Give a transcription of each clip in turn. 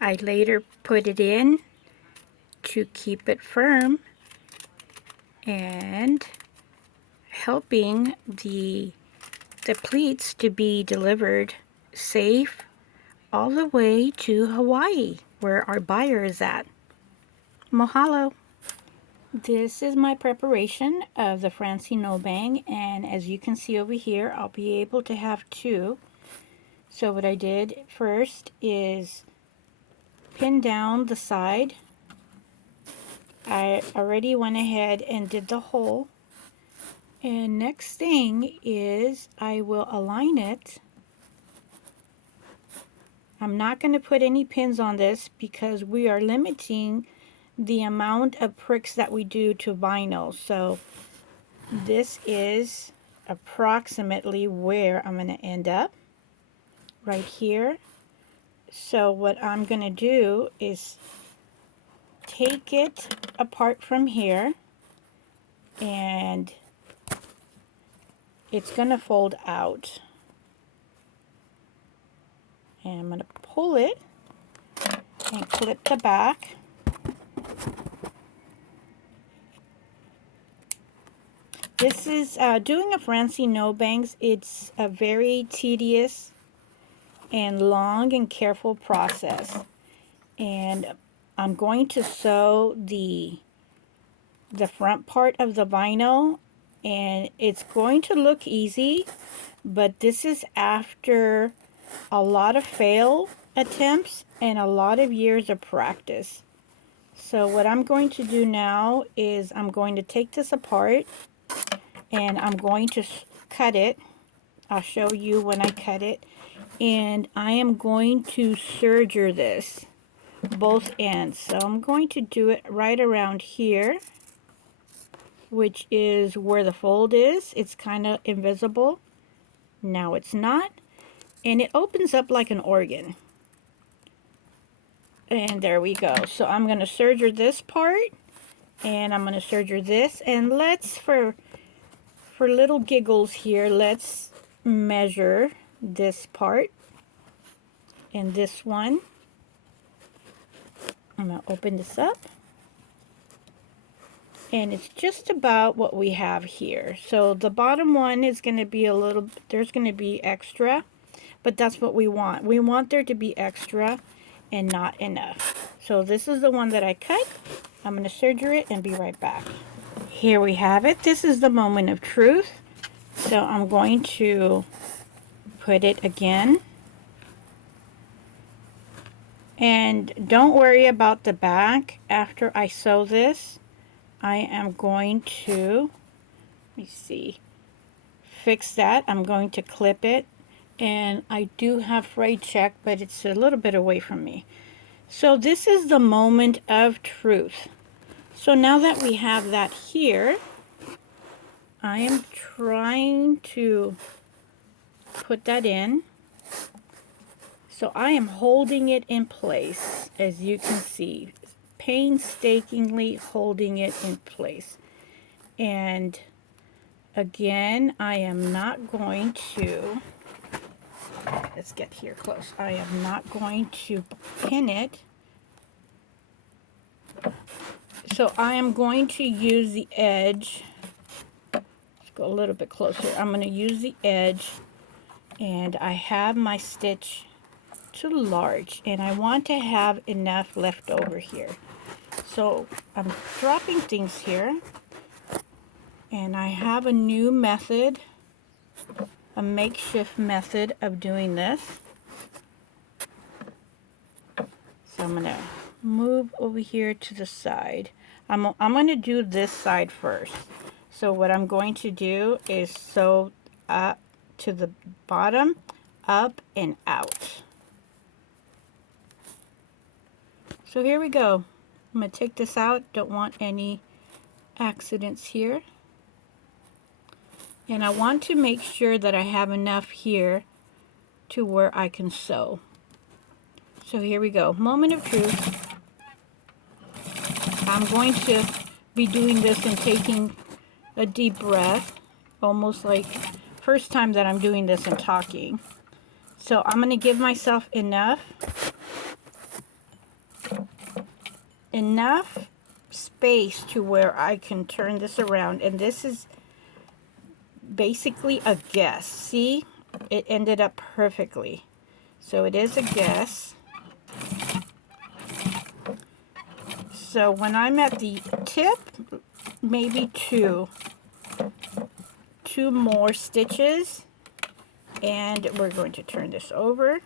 I later put it in to keep it firm and helping the pleats to be delivered safe all the way to Hawaii, where our buyer is at. Mahalo! This is my preparation of the Francie No Bang, and as you can see over here, I'll be able to have two. So what I did first is pin down the side. I already went ahead and did the hole. And next thing is I will align it. I'm not going to put any pins on this because we are limiting the amount of pricks that we do to vinyl. So this is approximately where I'm going to end up, right here. So what I'm going to do is take it apart from here, and it's going to fold out. And I'm going to pull it and clip the back. This is doing a Francie No Bangs. It's a very tedious and long and careful process. And I'm going to sew the front part of the vinyl, and it's going to look easy, but this is after a lot of fail attempts and a lot of years of practice. So what I'm going to do now is I'm going to take this apart and I'm going to cut it. I'll show you when I cut it. And I am going to serger this, both ends. So I'm going to do it right around here, which is where the fold is. It's kind of invisible. Now it's not. And it opens up like an organ. And there we go. So I'm going to serger this part, and I'm going to serger this. And let's, for little giggles here, let's measure this part and this one. I'm going to open this up, and it's just about what we have here. So the bottom one is going to be a little, there's going to be extra, but that's what we want. We want there to be extra and not enough. So this is the one that I cut. I'm going to serger it and be right back. Here we have it. This is the moment of truth. So I'm going to put it again. And don't worry about the back. After I sew this, I am going to, let me see, fix that. I'm going to clip it. And I do have frayed check, but it's a little bit away from me. So this is the moment of truth. So now that we have that here, I am trying to put that in. So I am holding it in place, as you can see, painstakingly holding it in place. And again, I am not going to, let's get here close. I am not going to pin it. So I am going to use the edge. Let's go a little bit closer. I'm going to use the edge, and I have my stitch too large, and I want to have enough left over here. So I'm dropping things here, and I have a new method, a makeshift method of doing this. So I'm going to move over here to the side. I'm going to do this side first. So what I'm going to do is sew up to the bottom, up and out. So here we go. I'm going to take this out. Don't want any accidents here. And I want to make sure that I have enough here to where I can sew. So here we go. Moment of truth. I'm going to be doing this and taking a deep breath, almost like first time that I'm doing this and talking. So I'm going to give myself enough enough space to where I can turn this around, and this is basically a guess. See, it ended up perfectly, so it is a guess. So when I'm at the tip, maybe two more stitches, and we're going to turn this over,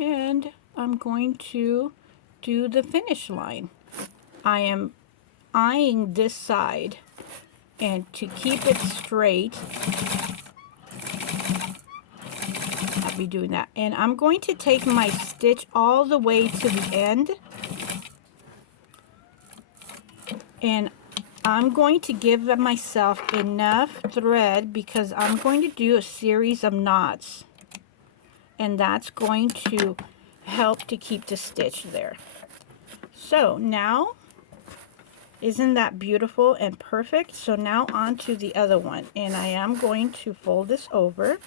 and I'm going to do the finish line. I am eyeing this side, and to keep it straight, I'll be doing that. And I'm going to take my stitch all the way to the end, and I'm going to give myself enough thread because I'm going to do a series of knots, and that's going to help to keep the stitch there. So now, isn't that beautiful and perfect? So now on to the other one, and I am going to fold this over,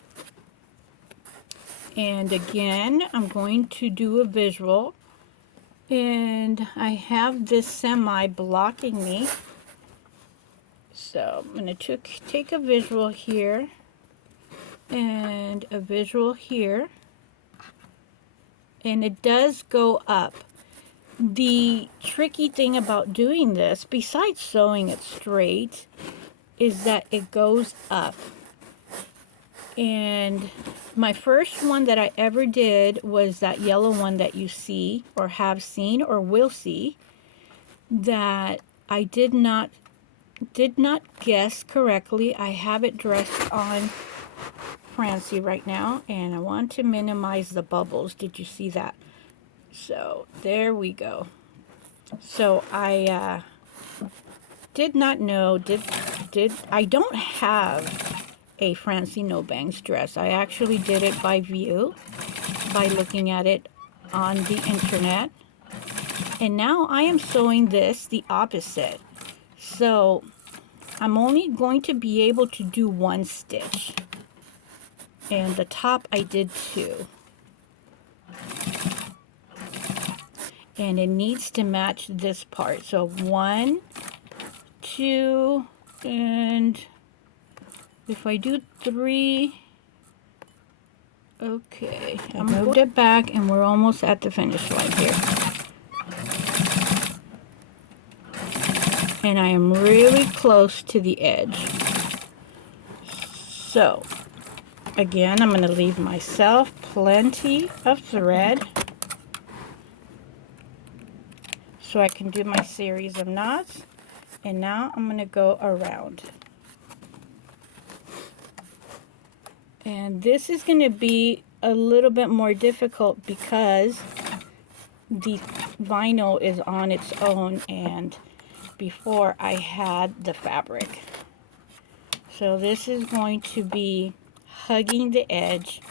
and again I'm going to do a visual, and I have this semi blocking me, so I'm going to take a visual here and a visual here, and it does go up. The tricky thing about doing this, besides sewing it straight, is that it goes up. And my first one that I ever did was that yellow one that you see or have seen or will see, that I did not guess correctly. I have it dressed on Francie right now, and I want to minimize the bubbles. Did you see that? So there we go. So I did not know, I don't have a Francie No Bangs dress. I actually did it by view, by looking at it on the internet. And now I am sewing this the opposite. So I'm only going to be able to do one stitch. And the top I did two. And it needs to match this part. So 1, 2, and if I do 3, okay, I moved it back, and we're almost at the finish line here. And I am really close to the edge. So again, I'm going to leave myself plenty of thread so I can do my series of knots. And now I'm going to go around. And this is going to be a little bit more difficult because the vinyl is on its own, and before I had the fabric. So this is going to be hugging the edge,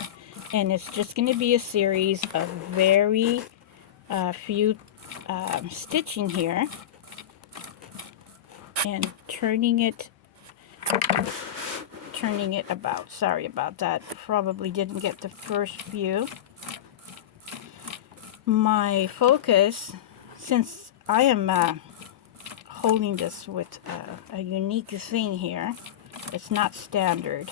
and it's just going to be a series of very few stitching here, and turning it about. Sorry about that. Probably didn't get the first view. My focus, since I am holding this with a unique thing here, it's not standard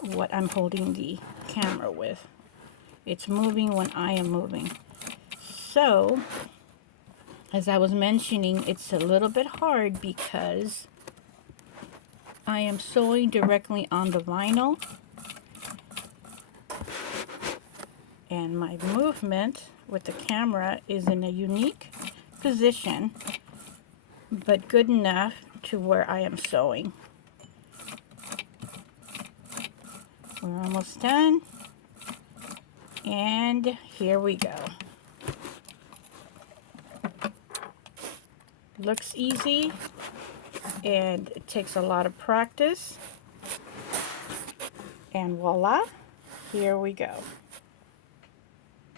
what I'm holding the camera with. It's moving when I am moving. So, as I was mentioning, it's a little bit hard because I am sewing directly on the vinyl, and my movement with the camera is in a unique position, but good enough to where I am sewing. We're almost done, and here we go. Looks easy, and it takes a lot of practice, and voila, here we go.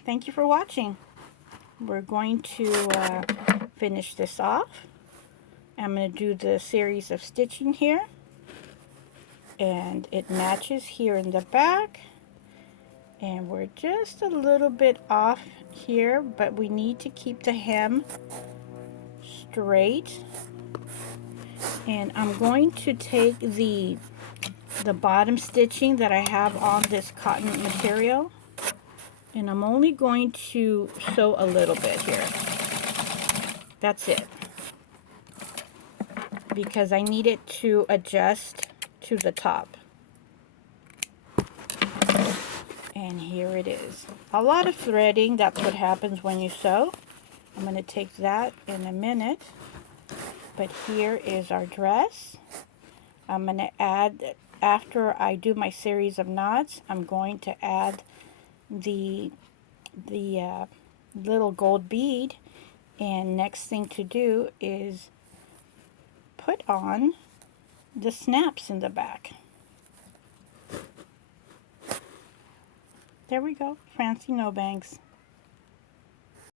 Thank you for watching. We're going to finish this off. I'm going to do the series of stitching here, and it matches here in the back, And we're just a little bit off here, but we need to keep the hem straight. And I'm going to take the bottom stitching that I have on this cotton material, and I'm only going to sew a little bit here. That's it, because I need it to adjust to the top. And here it is. A lot of threading, that's what happens when you sew. I'm going to take that in a minute. But here is our dress. I'm going to add, after I do my series of knots, I'm going to add the little gold bead. And next thing to do is put on the snaps in the back. There we go, Francie No Bangs.